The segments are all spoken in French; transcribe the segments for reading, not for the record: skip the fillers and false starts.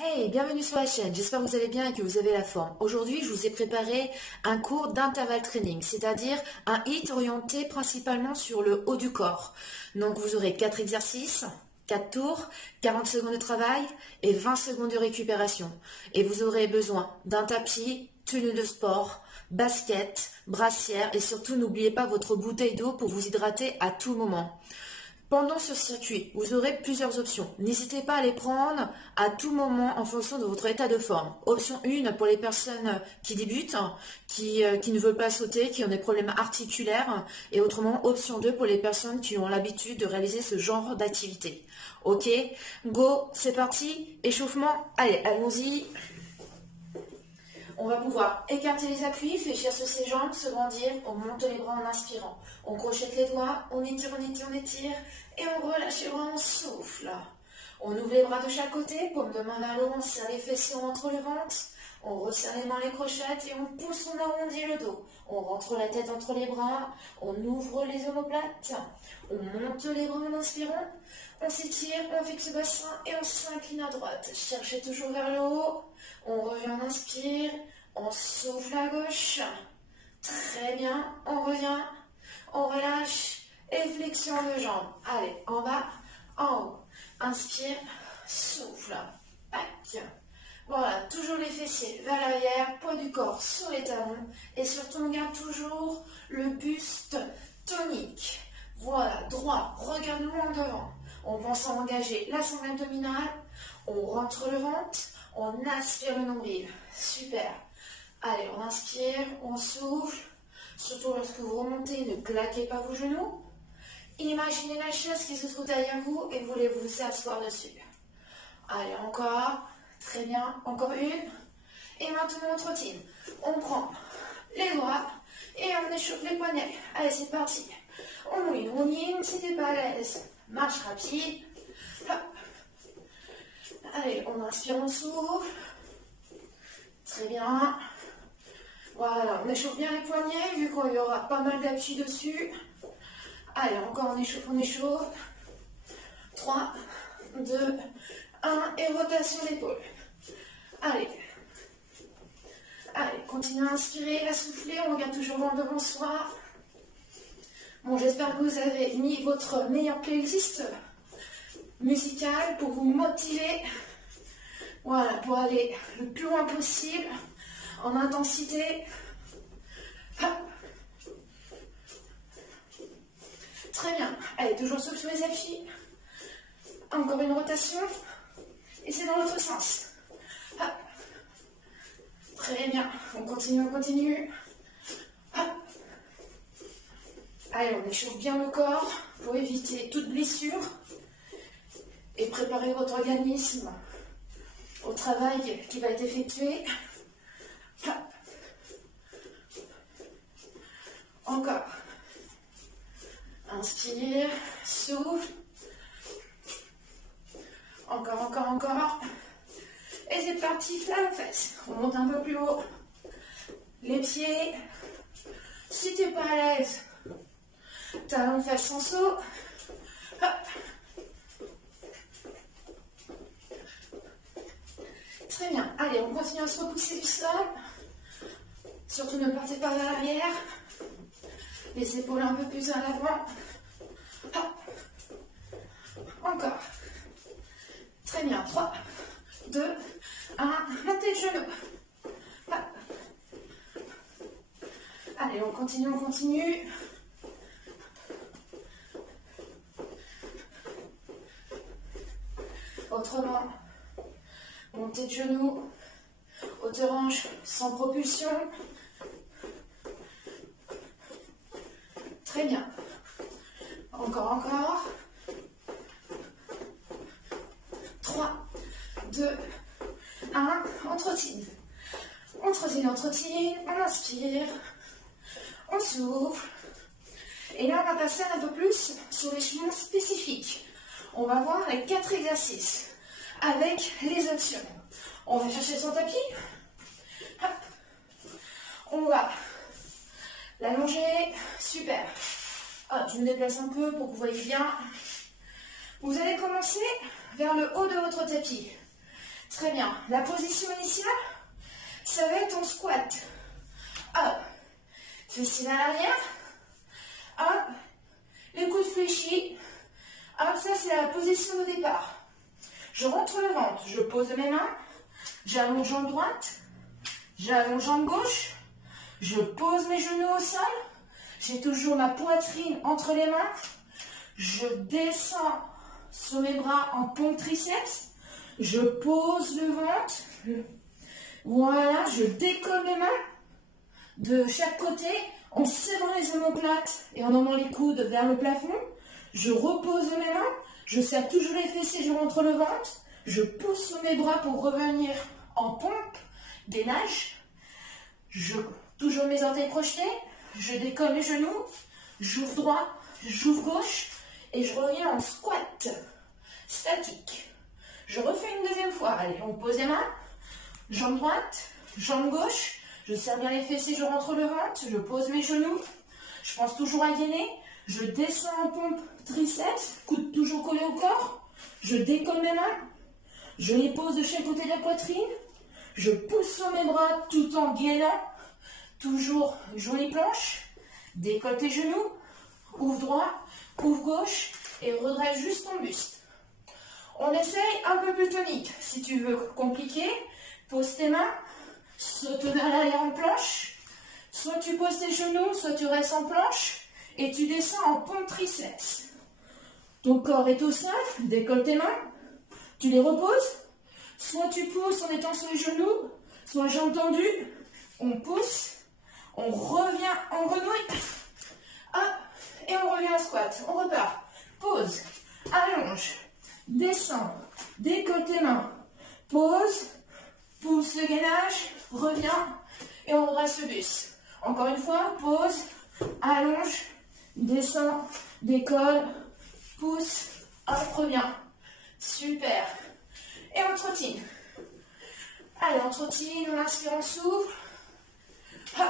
Hey, bienvenue sur la chaîne, j'espère que vous allez bien et que vous avez la forme. Aujourd'hui, je vous ai préparé un cours d'intervalle training, c'est-à-dire un HIIT orienté principalement sur le haut du corps. Donc vous aurez 4 exercices, 4 tours, 40 secondes de travail et 20 secondes de récupération. Et vous aurez besoin d'un tapis, tenue de sport, basket, brassière et surtout n'oubliez pas votre bouteille d'eau pour vous hydrater à tout moment. Pendant ce circuit, vous aurez plusieurs options. N'hésitez pas à les prendre à tout moment en fonction de votre état de forme. Option 1 pour les personnes qui débutent, qui ne veulent pas sauter, qui ont des problèmes articulaires. Et autrement, option 2 pour les personnes qui ont l'habitude de réaliser ce genre d'activité. Ok, go, c'est parti, échauffement, allez, allons-y. On va pouvoir écarter les appuis, fléchir sur ses jambes, se grandir, on monte les bras en inspirant. On crochette les doigts, on étire, on étire, on étire, et on relâche les bras, on souffle. On ouvre les bras de chaque côté, paume de main vers le haut, on serre les fessiers, on rentre le ventre. On resserre les mains, les crochettes, et on pousse, on arrondit le dos. On rentre la tête entre les bras, on ouvre les omoplates, on monte les bras en inspirant. On s'étire, on fixe le bassin et on s'incline à droite. Cherchez toujours vers le haut. On revient, on inspire. On souffle à gauche. Très bien. On revient. On relâche. Et flexion de jambes. Allez, en bas, en haut. Inspire. Souffle. Tac. Voilà, toujours les fessiers vers l'arrière. Poids du corps sur les talons. Et surtout, on garde toujours le buste tonique. Voilà, droit. Regarde loin devant. On pense à engager la sangle abdominale, on rentre le ventre, on aspire le nombril. Super. Allez, on inspire, on souffle. Surtout lorsque vous remontez, ne claquez pas vos genoux. Imaginez la chaise qui se trouve derrière vous et voulez vous asseoir dessus. Allez, encore. Très bien. Encore une. Et maintenant, on trottine. On prend les doigts et on échauffe les poignets. Allez, c'est parti. On mouline, si t'es pas à l'aise. Marche rapide. Hop. Allez, on inspire, on souffle. Très bien. Voilà, on échauffe bien les poignets, vu qu'il y aura pas mal d'appui dessus. Allez, encore on échauffe, on échauffe. 3, 2, 1, et rotation d'épaule. Allez. Allez, continuez à inspirer, à souffler, on regarde toujours loin devant soi. Bon, j'espère que vous avez mis votre meilleure playlist musicale pour vous motiver. Voilà, pour aller le plus loin possible en intensité. Hop. Très bien. Allez, toujours souple sur les appuis. Encore une rotation. Et c'est dans l'autre sens. Hop. Très bien. On continue, on continue. Hop. Allez, on échauffe bien le corps pour éviter toute blessure et préparer votre organisme au travail qui va être effectué. Hop. Encore. Inspire, souffle. Encore, encore, encore. Et c'est parti, la fesse. On monte un peu plus haut. Les pieds. Si tu n'es pas à l'aise, talons fesses en saut. Hop. Très bien. Allez, on continue à se repousser du sol. Surtout ne partez pas vers l'arrière. Les épaules un peu plus à l'avant. Encore. Très bien. 3, 2, 1. Montez le genou. Hop. Allez, on continue, on continue. Autrement, montée de genoux, hauteur hanche sans propulsion. Très bien. Encore, encore. 3, 2, 1. On trottine. On trottine, on trottine. On inspire. On souffle. Et là, on va passer un peu plus sur les chemins spécifiques. On va voir les 4 exercices avec les options. On va chercher son tapis. Hop. On va l'allonger. Super. Hop, je me déplace un peu pour que vous voyez bien. Vous allez commencer vers le haut de votre tapis. Très bien. La position initiale, ça va être en squat. Hop. Fessiers à l'arrière. Hop. Les coudes fléchis. Hop, ça c'est la position de départ. Je rentre le ventre, je pose mes mains. J'allonge jambe droite. J'allonge jambe gauche. Je pose mes genoux au sol. J'ai toujours ma poitrine entre les mains. Je descends sur mes bras en pompe triceps. Je pose le ventre. Voilà, je décolle mes mains de chaque côté en serrant les omoplates et en emmenant les coudes vers le plafond. Je repose mes mains. Je serre toujours les fessiers, je rentre le ventre. Je pousse sur mes bras pour revenir en pompe, gainage. Toujours mes orteils projetés. Je décolle mes genoux. J'ouvre droit, j'ouvre gauche. Et je reviens en squat statique. Je refais une deuxième fois. Allez, on pose les mains. Jambe droite, jambe gauche. Je serre bien les fessiers, je rentre le ventre. Je pose mes genoux. Je pense toujours à gainer. Je descends en pompe triceps. Coude toujours collé au corps. Je décolle mes mains. Je les pose de chaque côté de la poitrine. Je pousse sur mes bras tout en gainant. Toujours jolie planche. Décolle tes genoux. Ouvre droit, ouvre gauche. Et redresse juste ton buste. On essaye un peu plus tonique. Si tu veux compliquer, pose tes mains. Saute vers l'arrière en planche. Soit tu poses tes genoux, soit tu restes en planche. Et tu descends en pompe triceps. Ton corps est au sol. Décolle tes mains. Tu les reposes. Soit tu pousses en étant sur les genoux, soit jambes tendues. On pousse. On revient en grenouille. Hop. Et on revient en squat. On repart. Pose. Allonge. Descends. Décolle tes mains. Pose. Pousse le gainage. Reviens. Et on redresse le buste. Encore une fois. Pose. Allonge. Descends. Décolle. Pousse. Hop. Reviens. Super. Et on trottine. Allez, on trottine, on inspire, on souffle. Hop.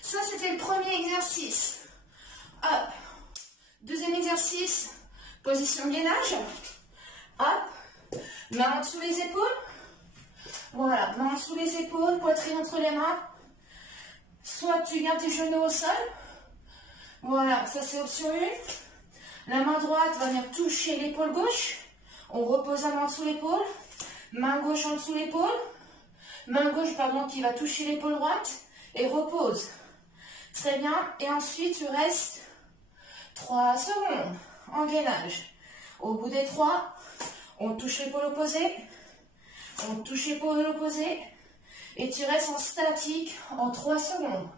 Ça, c'était le premier exercice. Hop. Deuxième exercice, position gainage. Hop. Main en dessous les épaules. Voilà, main en dessous les épaules, poitrine entre les mains. Soit tu gardes tes genoux au sol. Voilà, ça c'est option 1. La main droite va venir toucher l'épaule gauche. On repose la main en dessous l'épaule. Main gauche en dessous l'épaule. Main gauche, pardon, qui va toucher l'épaule droite. Et repose. Très bien. Et ensuite, tu restes 3 secondes en gainage. Au bout des 3, on touche l'épaule opposée. On touche l'épaule opposée. Et tu restes en statique en 3 secondes.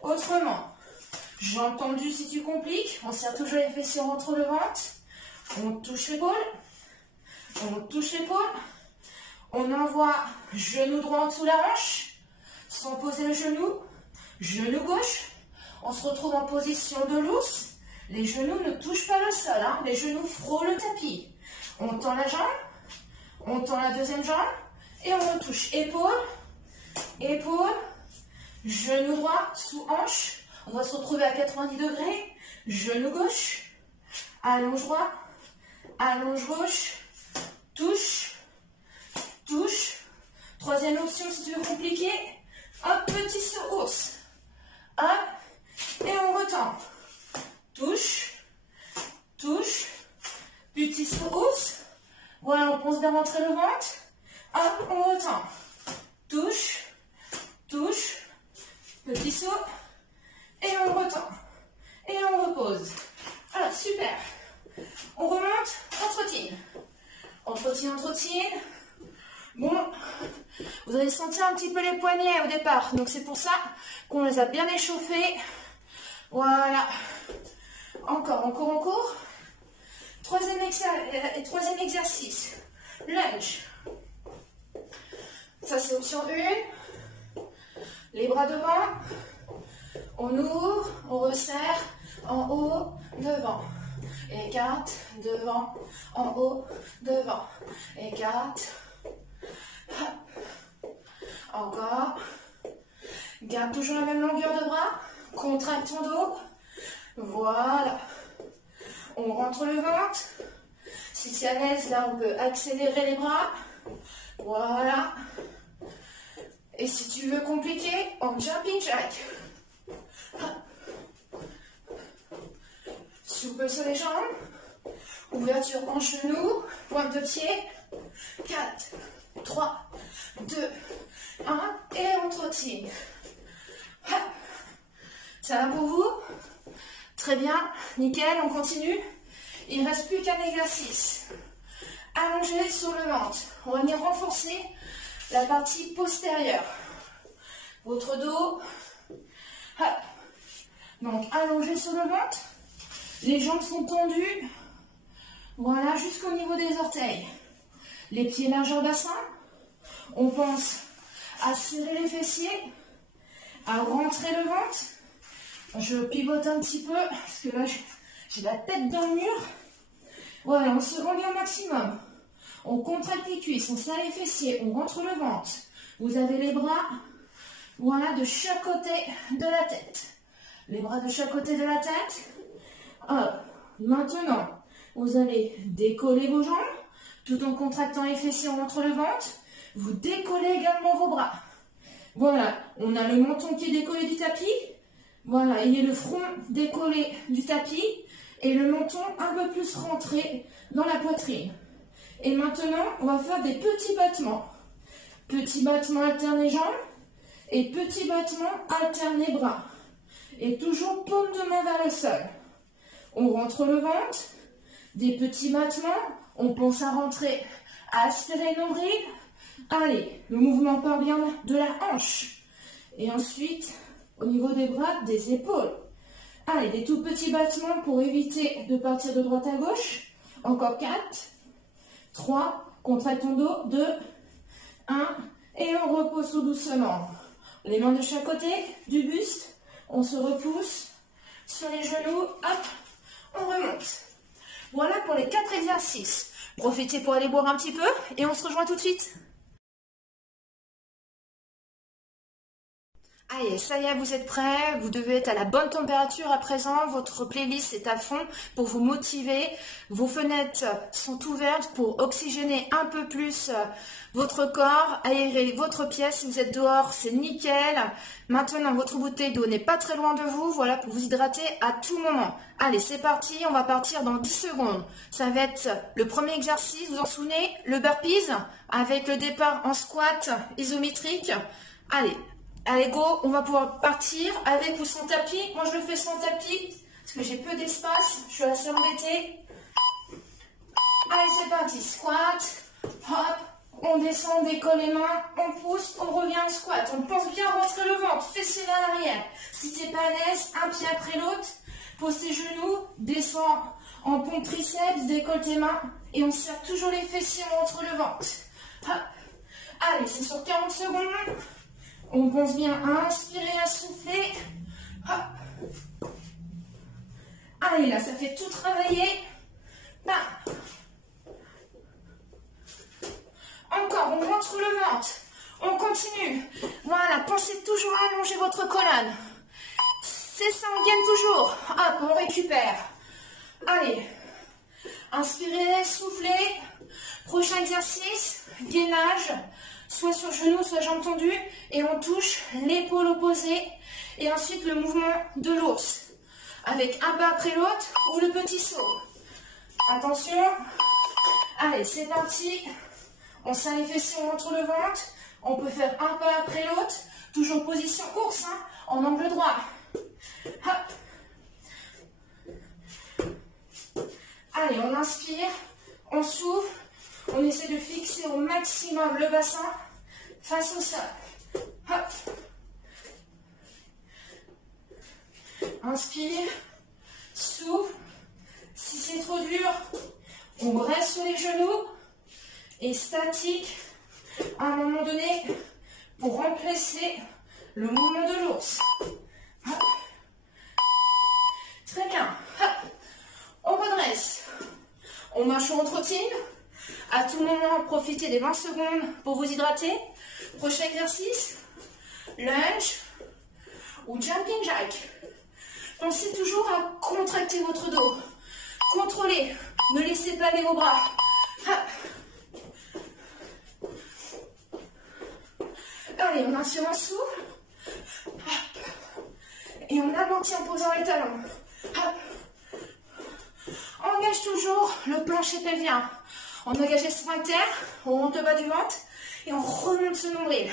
Autrement, j'ai entendu si tu compliques. On serre toujours les fessiers, on rentre le ventre. On touche l'épaule. On touche l'épaule. On envoie genou droit en dessous la hanche. Sans poser le genou. Genou gauche. On se retrouve en position de lousse. Les genoux ne touchent pas le sol. Hein. Les genoux frôlent le tapis. On tend la jambe. On tend la deuxième jambe. Et on retouche. Épaule. Épaule. Genou droit sous hanche. On va se retrouver à 90 degrés. Genou gauche. Allonge droit. Allonge gauche. Touche. Touche. Troisième option si tu veux compliquer. Hop, petit saut ours. Hop. Et on retend. Touche. Touche. Petit saut ours. Voilà, on pense bien rentrer le ventre. Hop, on retend. Touche. Touche. Petit saut. Et on retend. Et on repose. Alors, super. On remonte, on trottine. On trottine, on trottine. Bon, vous allez sentir un petit peu les poignets au départ. Donc, c'est pour ça qu'on les a bien échauffés. Voilà. Encore, encore, encore. Troisième exercice. Lunge. Ça, c'est option 1. Les bras devant. On ouvre, on resserre. En haut, devant. Écarte, devant. En haut, devant. Écarte. Encore. Garde toujours la même longueur de bras. Contracte ton dos. Voilà. On rentre le ventre. Si tu es à l'aise, là, on peut accélérer les bras. Voilà. Et si tu veux compliquer, en jumping jack. Souple sur les jambes. Ouverture en genou. Pointe de pied. 4, 3, 2, 1. Et on trottine. Ça va pour vous? Très bien. Nickel, on continue. Il ne reste plus qu'un exercice. Allongé sur le ventre. On va venir renforcer la partie postérieure. Votre dos. Donc, allongé sur le ventre. Les jambes sont tendues. Voilà, jusqu'au niveau des orteils. Les pieds largeur bassin. On pense à serrer les fessiers, à rentrer le ventre. Je pivote un petit peu, parce que là, j'ai la tête dans le mur. Voilà, on se rend bien au maximum. On contracte les cuisses, on serre les fessiers, on rentre le ventre. Vous avez les bras, voilà, de chaque côté de la tête. Les bras de chaque côté de la tête. Maintenant, vous allez décoller vos jambes, tout en contractant les fessiers, on rentre le ventre. Vous décollez également vos bras. Voilà, on a le menton qui est décollé du tapis. Voilà, il y a le front décollé du tapis et le menton un peu plus rentré dans la poitrine. Et maintenant, on va faire des petits battements. Petits battements alternés jambes et petits battements alternés bras. Et toujours paume de main vers le sol. On rentre le ventre, des petits battements, on pense à rentrer, à aspirer le nombril. Allez, le mouvement part bien de la hanche. Et ensuite, au niveau des bras, des épaules. Allez, des tout petits battements pour éviter de partir de droite à gauche. Encore 4, 3, contracte ton dos, 2, 1, et on repose tout doucement. Les mains de chaque côté du buste, on se repousse sur les genoux, hop, on remonte. Voilà pour les 4 exercices. Profitez pour aller boire un petit peu et on se rejoint tout de suite. Allez, ça y est, vous êtes prêts, vous devez être à la bonne température à présent, votre playlist est à fond pour vous motiver, vos fenêtres sont ouvertes pour oxygéner un peu plus votre corps, aérer votre pièce, si vous êtes dehors, c'est nickel. Maintenant, votre bouteille d'eau n'est pas très loin de vous, voilà, pour vous hydrater à tout moment. Allez, c'est parti, on va partir dans 10 secondes. Ça va être le premier exercice, vous en souvenez, le burpees, avec le départ en squat isométrique. Allez, go, on va pouvoir partir avec ou sans tapis. Moi, je le fais sans tapis parce que j'ai peu d'espace. Je suis assez embêtée. Allez, c'est parti. Squat. Hop. On descend, on décolle les mains. On pousse, on revient en squat. On pense bien rentrer le ventre. Fessiers vers l'arrière. Si tu n'es pas à l'aise, un pied après l'autre. Pose tes genoux. Descends en pompe triceps. Décolle tes mains. Et on serre toujours les fessiers, on rentre le ventre. Hop. Allez, c'est sur 40 secondes. On pense bien à inspirer, à souffler. Hop. Allez, là, ça fait tout travailler. Bam. Encore, on rentre le ventre. On continue. Voilà, pensez toujours à allonger votre colonne. C'est ça, on gagne toujours. Hop, on récupère. Allez. Inspirez, soufflez. Prochain exercice, gainage. Soit sur genou, soit jambes tendues, et on touche l'épaule opposée, et ensuite le mouvement de l'ours, avec un pas après l'autre, ou le petit saut. Attention, allez, c'est parti, on serre les fessiers, on rentre le ventre, on peut faire un pas après l'autre, toujours position ours, hein, en angle droit. Hop. Allez, on inspire, on souffle, on essaie de fixer au maximum le bassin face au sol. Hop. Inspire, souffle. Si c'est trop dur, on reste sur les genoux et statique à un moment donné pour remplacer le mouvement de l'ours. Hop. Très bien. Hop. On redresse. On marche ou on trottine. À tout moment, profitez des 20 secondes pour vous hydrater. Prochain exercice, lunge ou jumping jack. Pensez toujours à contracter votre dos. Contrôlez Ne laissez pas aller vos bras. Allez, on inspire un souffle. Et on amortit en posant les talons. On engage toujours le plancher pelvien. On engage les sphincters, on monte le bas du ventre et on remonte ce nombril.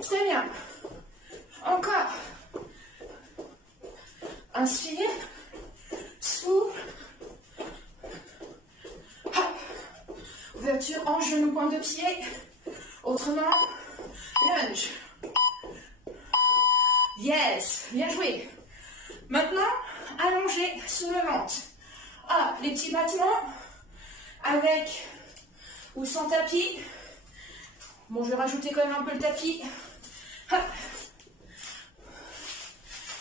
Très bien. Encore. Inspire. Souffle. Ouverture en genou, pointe de pied. Autrement, lunge. Yes, bien joué. Maintenant, allongez sur le ventre. Les petits battements avec ou sans tapis. Bon, je vais rajouter quand même un peu le tapis.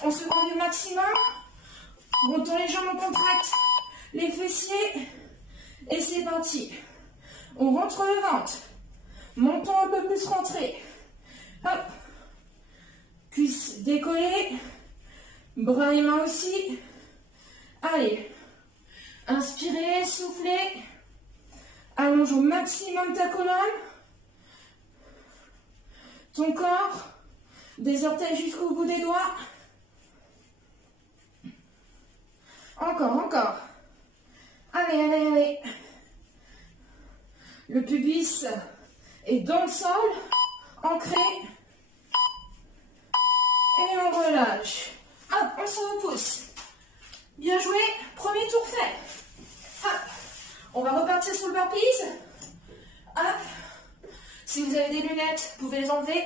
On se rend du maximum. Montons les jambes, on contracte les fessiers. Et c'est parti. On rentre le ventre. Montons un peu plus rentré. Hop. Cuisses décollées. Bras et mains aussi. Allez. Inspirez, soufflez. Allonge au maximum ta colonne. Ton corps. Des orteils jusqu'au bout des doigts. Encore. Allez. Le pubis est dans le sol, ancré. Et on relâche. Hop, on se repousse. Bien joué, premier tour fait. Hop. On va repartir sur le burpees. Hop. Si vous avez des lunettes, vous pouvez les enlever.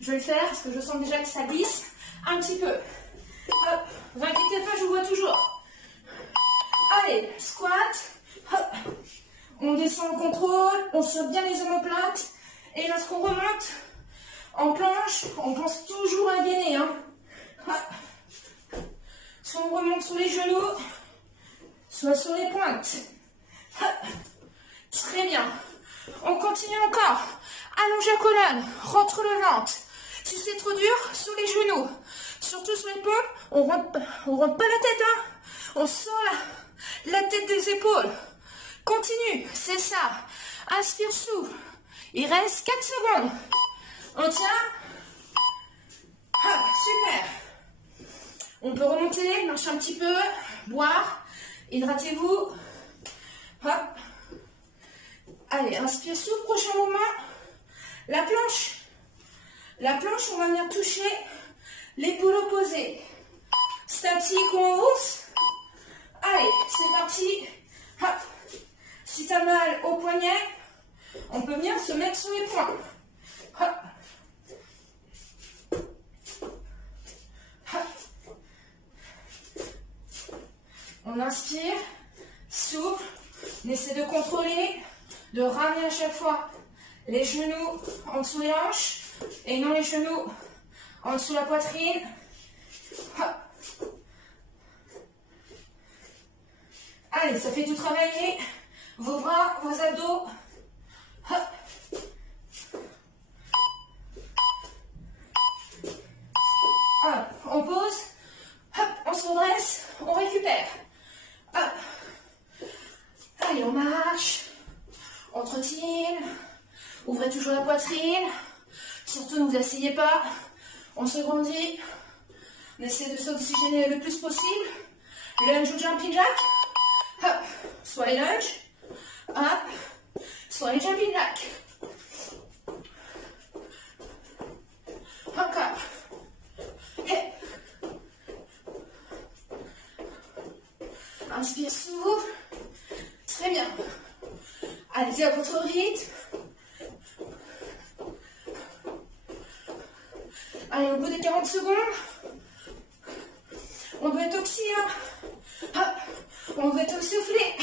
Je vais le faire parce que je sens déjà que ça glisse un petit peu. Hop, vous inquiétez pas, je vous vois toujours. Allez, squat. Hop. On descend en contrôle, on serre bien les omoplates. Et lorsqu'on remonte en planche, on pense toujours à gainer. Soit on remonte sur les genoux, soit sur les pointes. Très bien. On continue encore. Allonge la colonne, rentre le ventre. Si c'est trop dur, sur les genoux. Surtout sur les épaules, on rentre pas la tête. On sort la tête des épaules. Continue, c'est ça. Inspire, souffle. Il reste 4 secondes. On tient. Super. On peut remonter, marcher un petit peu, boire. Hydratez-vous. Hop. Allez, inspire, souffle. Prochain mouvement. La planche. La planche, on va venir toucher l'épaule opposée. Statique ou en hausse. Allez, c'est parti. Hop. Si tu as mal au poignet, on peut venir se mettre sur les poings. Hop. Hop. On inspire, souffle, on essaie de contrôler, de ramener à chaque fois les genoux en dessous des hanches et non les genoux en dessous de la poitrine. Hop. Allez, ça fait tout travailler. Vos bras, vos abdos. Hop. Hop. On pose. Hop. On se redresse. On récupère. Hop. Allez, on marche. On trottine. Ouvrez toujours la poitrine. Surtout, ne vous asseyez pas. On se grandit. On essaie de s'oxygéner le plus possible. Lunge ou jumping jack. Hop. Soit les lunges. Hop, sur les jumping jacks. Encore. Et. Inspire, souffle. Très bien. Allez-y à votre rythme. Allez, au bout des 40 secondes, on doit être oxy, Hop. On doit être soufflé.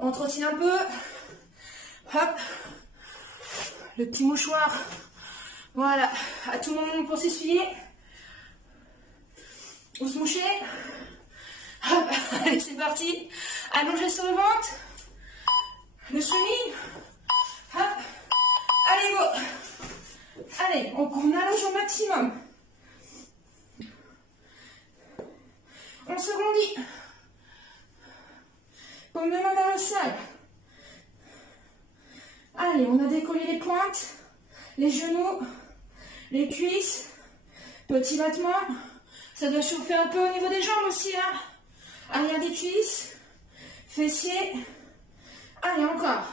On trottine un peu. Hop. Le petit mouchoir. Voilà. À tout moment pour s'essuyer. Ou se moucher. Hop. Allez, c'est parti. Allongez sur le ventre. Le chenille. Allez, on allonge au maximum. On se rendit. Paume de main vers le sol. Allez, on a décollé les pointes, les genoux, les cuisses. Petit battement. Ça doit chauffer un peu au niveau des jambes aussi, hein. Arrière des cuisses. Fessiers. Allez, encore.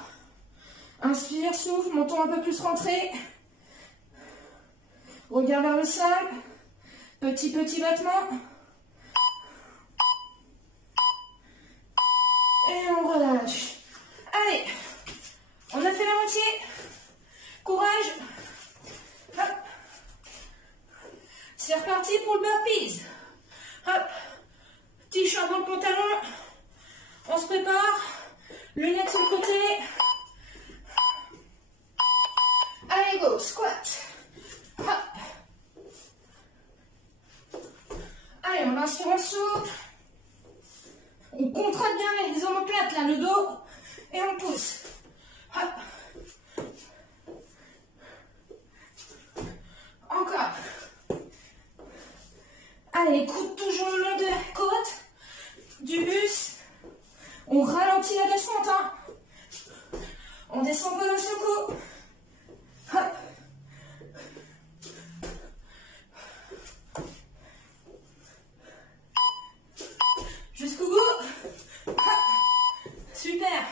Inspire, souffle, menton un peu plus rentré. Regard vers le sol. Petit battement. Et on relâche. Allez, on a fait la moitié. Courage. Hop. C'est reparti pour le burpees. Hop. T-shirt dans le pantalon. On se prépare. Lunettes sur le côté. Allez, go, squat. Hop. Allez, on inspire en souffle. On contracte bien les omoplates, là, le dos. Et on pousse. Hop. Encore. Allez, coude toujours le long de la côte, du bus. On ralentit la descente, hein. On descend pas d'un seul coup. Hop. Jusqu'au bout. Hop. Super.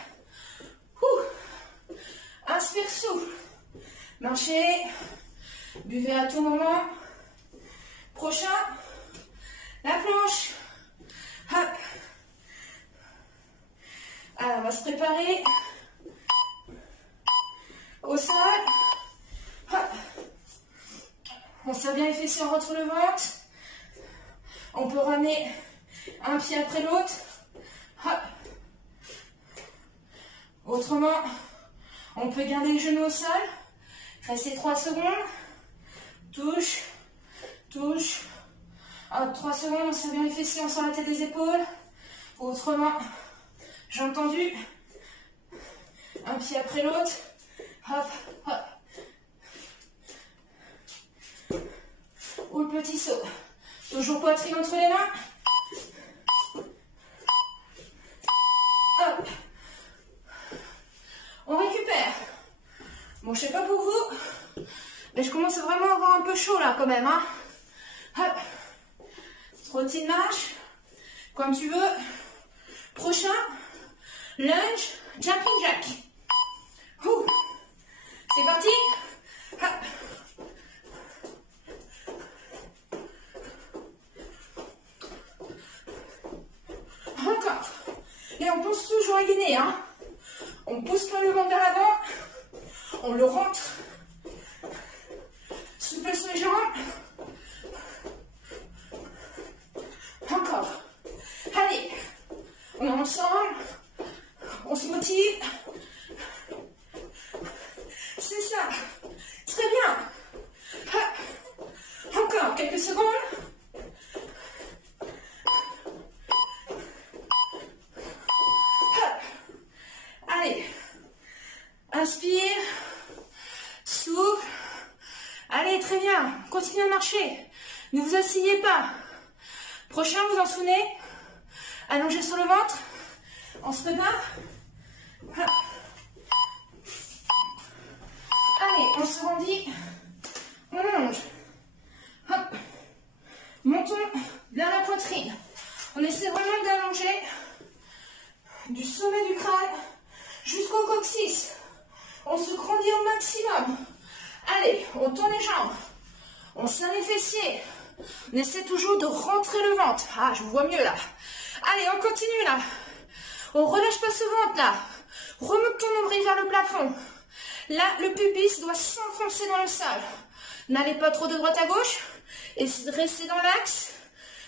Inspire, souffle. Marchez. Buvez à tout moment. Prochain. La planche. Hop. Alors, on va se préparer. Au sol. Hop. On serre bien les fessiers, on rentre le ventre. On peut ramener un pied après l'autre. Hop. Autrement, on peut garder les genoux au sol. Restez 3 secondes. Touche. Touche. Hop, 3 secondes, on serre bien les fessiers, on sort la tête des épaules. Autrement, j'ai entendu. Un pied après l'autre. Hop, hop. Ou le petit saut. Toujours poitrine entre les mains. Hop. On récupère. Bon, je sais pas pour vous, mais je commence vraiment à avoir un peu chaud là quand même, hein. Hop. Trottine marche. Comme tu veux. Prochain. Lunge. Jumping jack. Ouh. C'est parti. Hop. Encore. Et on pousse toujours à gainer, hein. On pousse pas le ventre vers l'avant. On le rentre. Souple sur les jambes. Encore. Allez. On est ensemble. On se motive. C'est ça. Très bien. Hop. Encore quelques secondes. Hop. Allez. Inspire. Souffle. Allez, très bien. Continuez à marcher. Ne vous asseyez pas. Prochain, vous en souvenez. Allongez sur le ventre. On se prépare. Hop. Allez, on se rendit. On longe. Hop. Montons vers la poitrine. On essaie vraiment d'allonger du sommet du crâne jusqu'au coccyx. On se grandit au maximum. Allez, on tourne les jambes. On serre les fessiers. On essaie toujours de rentrer le ventre. Ah, je vous vois mieux là. Allez, on continue là. On relâche pas ce ventre là. Remonte ton nombril vers le plafond. Là, le pubis doit s'enfoncer dans le sol. N'allez pas trop de droite à gauche. Et restez dans l'axe.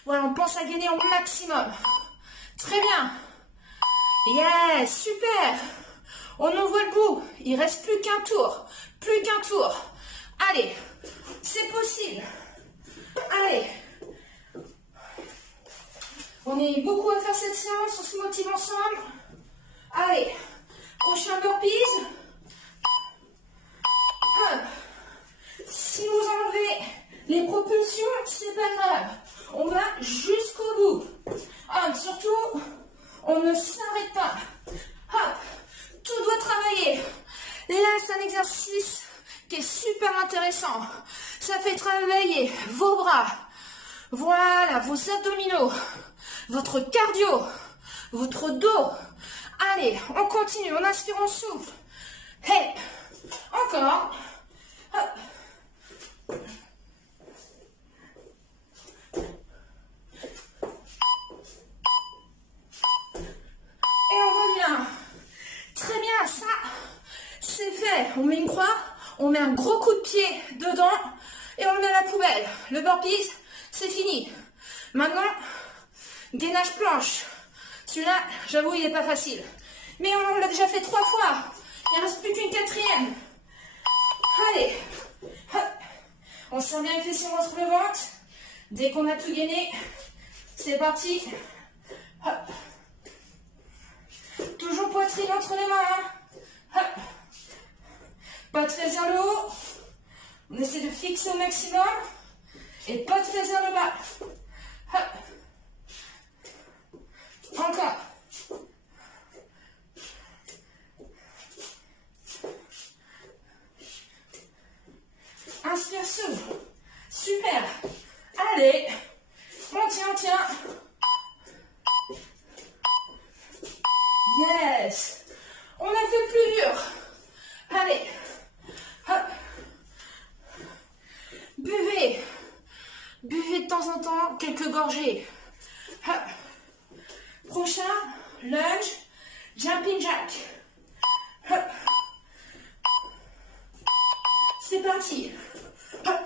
Voilà, on pense à gainer au maximum. Très bien. Yes, super. On en voit le bout. Il reste plus qu'un tour. Plus qu'un tour. Allez, c'est possible. Allez. On est beaucoup à faire cette séance. On se motive ensemble. Allez. Prochain burpees. Hop. Si vous exercice qui est super intéressant. Ça fait travailler vos bras, voilà, vos abdominaux, votre cardio, votre dos. Allez, on continue, on inspire, on souffle. Hey, encore. Hop. Et on revient. Très bien, ça, c'est fait. On met une croix, on met un gros coup de pied dedans et on le met à la poubelle. Le burpees, c'est fini. Maintenant, gainage planche. Celui-là, j'avoue, il n'est pas facile. Mais on l'a déjà fait 3 fois. Il ne reste plus qu'une 4e. Allez. Hop. On serre bien les fessiers, on rentre le ventre. Dès qu'on a tout gainé, c'est parti. Hop. Toujours poitrine entre les mains. Hein. Hop. Pas de fesses vers le haut. On essaie de fixer au maximum. Et pas de fesses vers le bas. Hop. Encore. Inspire, souffle. Super. Allez. On tient, on tient. Yes. On a fait le plus dur. Allez. Hop. Buvez. Buvez de temps en temps quelques gorgées. Hop. Prochain, lunge, jumping jack. Hop. C'est parti. Hop.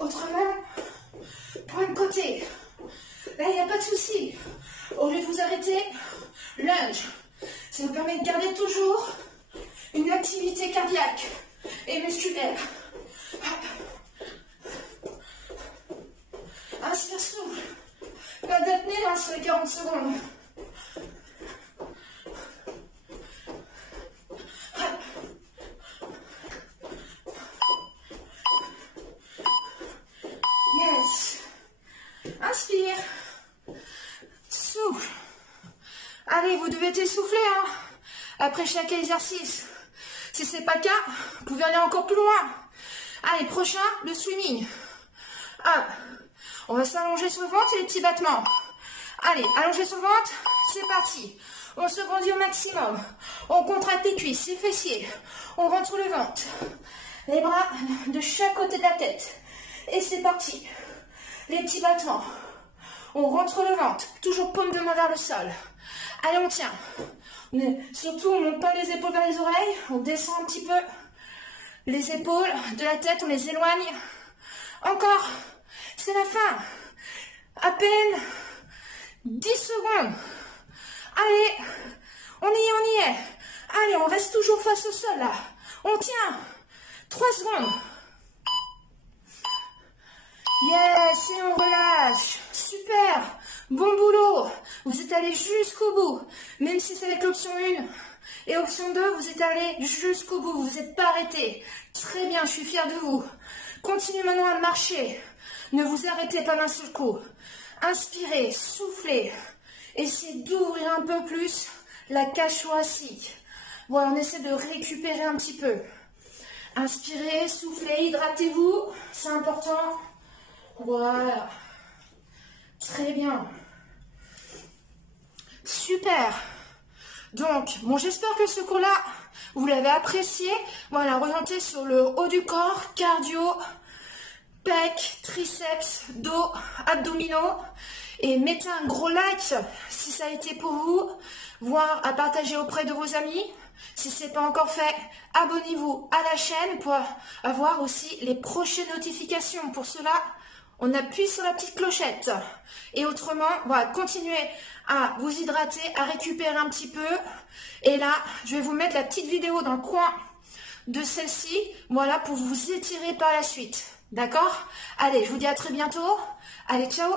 Autre main, point de côté. Là, il n'y a pas de souci. Au lieu de vous arrêter, lunge. Ça vous permet de garder toujours une activité cardiaque et musculaire. Inspire, souffle. Pas d'apnée là sur les 40 secondes. Yes. Inspire. Souffle. Allez, vous devez être essoufflé hein, après chaque exercice. Si ce n'est pas le cas, vous pouvez aller encore plus loin. Allez, prochain, le swimming. Hop. On va s'allonger sur le ventre et les petits battements. Allez, allongé sur le ventre, c'est parti. On se grandit au maximum. On contracte les cuisses, les fessiers. On rentre le ventre. Les bras de chaque côté de la tête. Et c'est parti. Les petits battements. On rentre le ventre. Toujours paume de main vers le sol. Allez, on tient. Surtout, on ne monte pas les épaules vers les oreilles. On descend un petit peu. Les épaules de la tête, on les éloigne. Encore. C'est la fin. À peine 10 secondes. Allez, on y est. Allez, on reste toujours face au sol là. On tient. 3 secondes. Yes, et on relâche. Super. Bon boulot. Vous êtes allé jusqu'au bout. Même si c'est avec l'option 1 et option 2, vous êtes allé jusqu'au bout. Vous vous êtes pas arrêté. Très bien, je suis fière de vous. Continuez maintenant à marcher. Ne vous arrêtez pas d'un seul coup. Inspirez, soufflez. Essayez d'ouvrir un peu plus la cage thoracique. Voilà, on essaie de récupérer un petit peu. Inspirez, soufflez, hydratez-vous. C'est important. Voilà. Très bien. Super. Donc, bon, j'espère que ce cours-là, vous l'avez apprécié. Voilà, orienté sur le haut du corps, cardio, pecs, triceps, dos, abdominaux. Et mettez un gros like si ça a été pour vous, voire à partager auprès de vos amis. Si ce n'est pas encore fait, abonnez-vous à la chaîne pour avoir aussi les prochaines notifications. Pour cela, on appuie sur la petite clochette. Et autrement, voilà, continuez à vous hydrater, à récupérer un petit peu. Et là, je vais vous mettre la petite vidéo dans le coin de celle-ci, voilà, pour vous étirer par la suite. D'accord? Allez, je vous dis à très bientôt. Allez, ciao!